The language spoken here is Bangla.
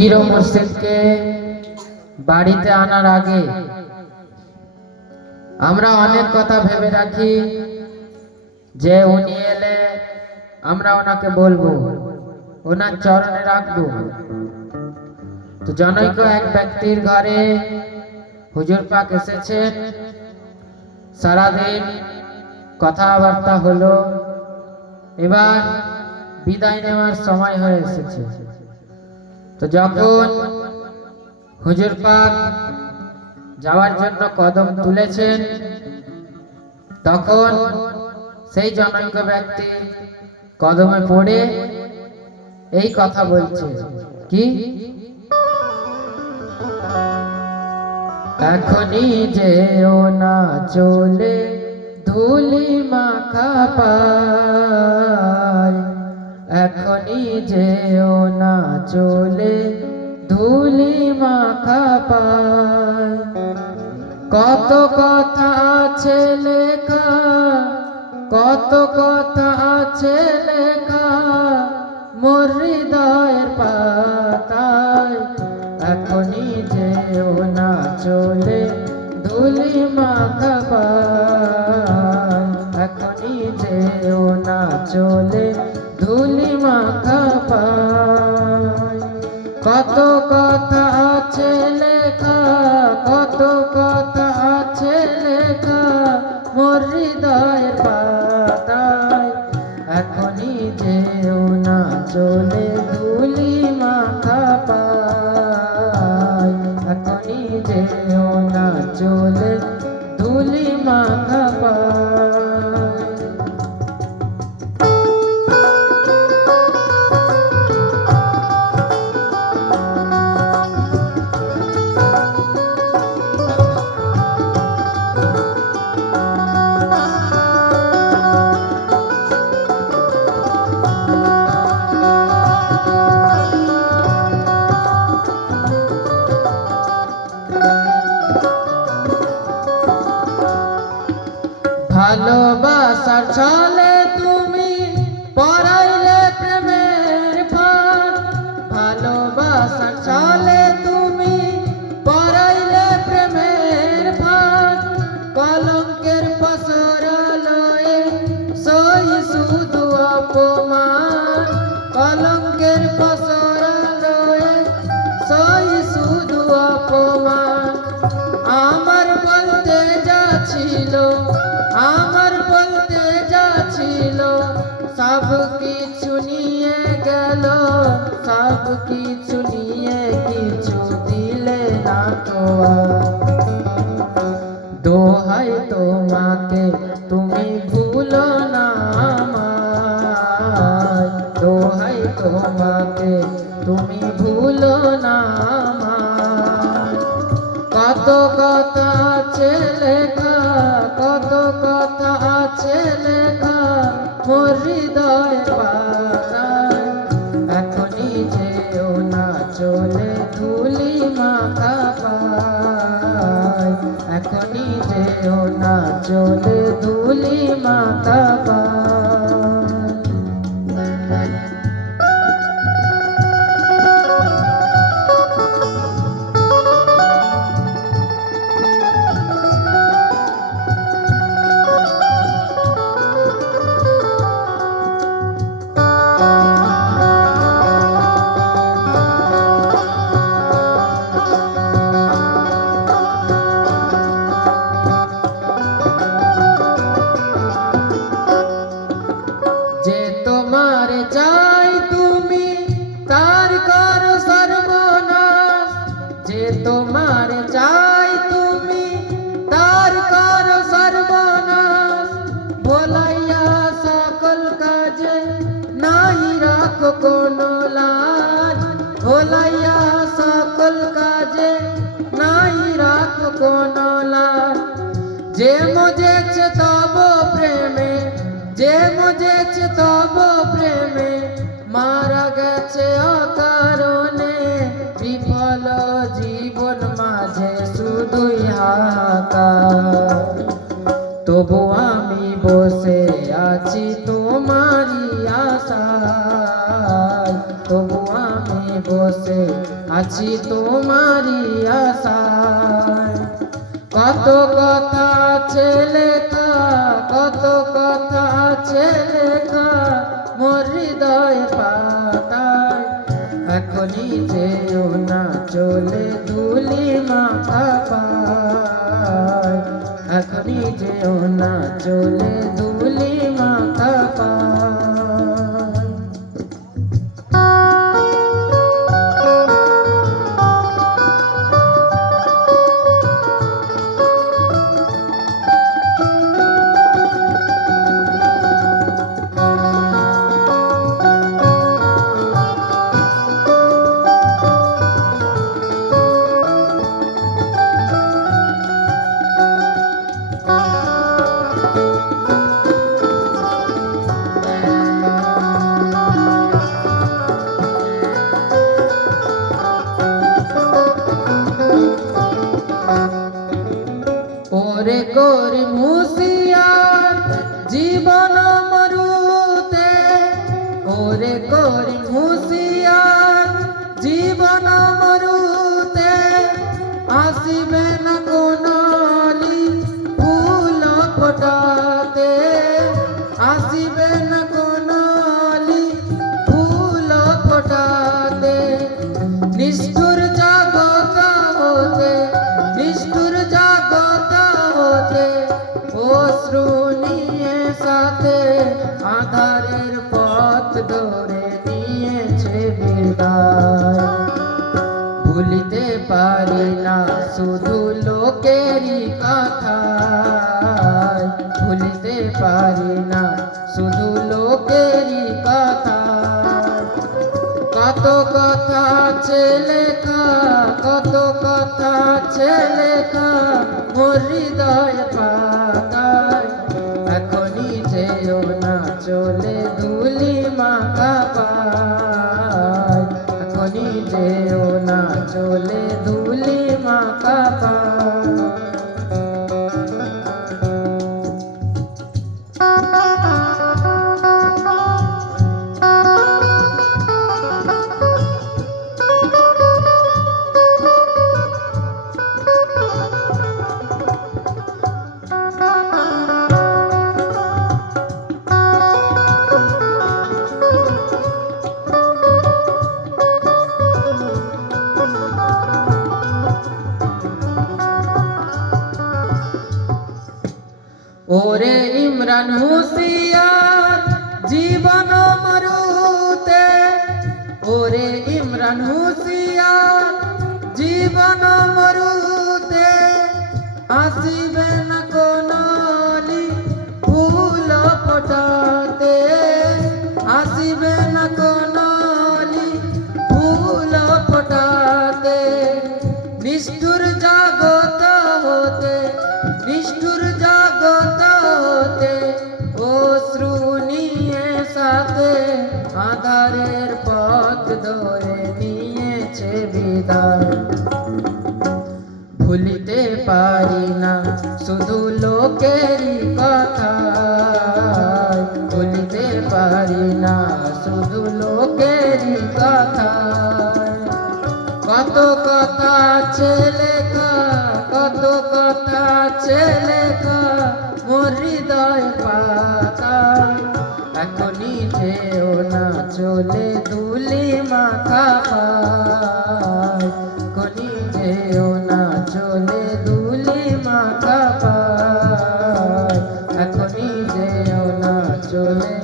পীর ও মুর্শিদকে বাড়িতে আনার আগে আমরা অনেক কথা ভেবে রাখি যে উনি এলে আমরা ওনাকে বলবো, ওনার চরণে রাখবো। তো জনৈক এক ব্যক্তির ঘরে হুজুর পাক এসেছেন, সারাদিন কথাবার্তা হলো, এবার বিদায় নেওয়ার সময় হয়ে এসেছে। তো যখন হুজুর পাক যাওয়ার জন্য কদম তুলেছেন, তখন সেই জনৈক ব্যক্তি কদমে পড়ে এই কথা বলছে, কি এখনই যেও না চলে ধুলি মাখা পায়, এখনই যেও না চলে ধুলি মাখা পায়। কত কথা আছে লেখা, কত কথা আছে লেখা মোর হৃদয়ের পাতায়, এখনই যেও না চলে ধুলি মাখা পায়, এখনই যেও না চলে ধুলি মাখা পায়। কত কথা আছে লেখা, কত কথা আছে লেখা মোর হৃদয়ের পাতায়, এখনই যেও না চলে ধুলি মাখা পায়, এখনই যেও না চলে ধুলি মাখা পায়। ভালোবাসার ছলে তুমি পরাইলে প্রেমের ফাঁদ, ভালোবাসার ছলে তুমি পরাইলে প্রেমের ফাঁদ। কলঙ্কের পসরালয়ে সই শুধু অপমান, কলঙ্কের পসরালয়ে সই শুধু অপমান। আমার বলতে যা ছিল, আমার বলতে যা ছিল, সব কিছু নিয়ে গেল, সব কিছু নিয়ে কিছু দিলে না তো। দোহাই তোমাকে তুমি ভুলো না আমায়, দোহাই তোমাকে তুমি ভুলো না আমায়। কত কথা আছে লেখা, কত কথা আছে লেখা মোর হৃদয় পাতায়, এখনই যেও না চলে ধুলি মাখা পায়, এখনই যেও না চলে ধুলি মাখা পায়। যে তোমার চাই তুমি তার করো সর্বনাশ, যে তোমার চাই তুমি তার করো সর্বনাশ। ভোলাইয়া সকল কাজে নাই রাখো কোনো লাজ, ভোলাইয়া সকল কাজে নাই রাখো কোনো লাজ। যে মজেছে তব প্রেমে, যে মজেছে তব প্রেমে মারা গেছে অকারণে। বিফল জীবন মাঝে শুধুই হাহাকার, তবু আমি বসে আছি তোমারই আশায়, তবু আমি বসে আছি তোমারই আশায়। কত কথা আছে লেখা, কত কথা আছে লেখা মোর হৃদয় পাতায়। এখনই যেও না চলে ধুলি মাখা পায়, এখনই যেও না চলে ধুলি মাখা পায়। ওরে করি মুসিয়ার জীবন মরুতে, ওরে করি মুসিয়ার জীবন মরুতে। আসিবে না কোনলি ফুল ফোটাতে, আসিবে না কোনলি ফুল ফোটাতে। নিষ্ঠুর জগৎ হতে, নিষ্ঠুর জগৎ হতে অশ্রু নিয়ে সাথে আধারের পথ ধরে নিয়েছে বিদায়। ভুলিতে পারি না শুধু লোকেরই কথা, ভুলিতে পারি না শুধু লোকেরই কথা। কত কথা আছে লেখা, কত কথা আছে লেখা মোর হৃদয় পাতায়। এখনই যেও না চলে ধুলি মাখা পায়, এখনই যেও না চলে ধুলি মাখা পায়। ওরে ইমরান হুশিয়ার জীবন মরুতে, ওরে ইমরান হুশিয়ার জীবন মরুতে। আসিবে না কোনলি ফুল ফোটাতে, আসিবে না কোনলি ফুল ফোটাতে। নিষ্ঠুর জগৎ হতে, নিষ্ঠুর জগৎ হতে অশ্রু নিয়ে সাথে আধারের পথ ধরে নিয়েছে বিদায়। ভুলিতে পারি না শুধু লোকেরই কথা, ভুলিতে পারি না শুধু লোকেরই কথা। কত কথা আছে লেখা, কত কথা আছে লেখা মোর হৃদয় পাতায়। এখনই যেও না চলে ধুলি মাখা পায়, এখনই যেও না চলে ধুলি মাখা পায়, এখনই যেও না চলে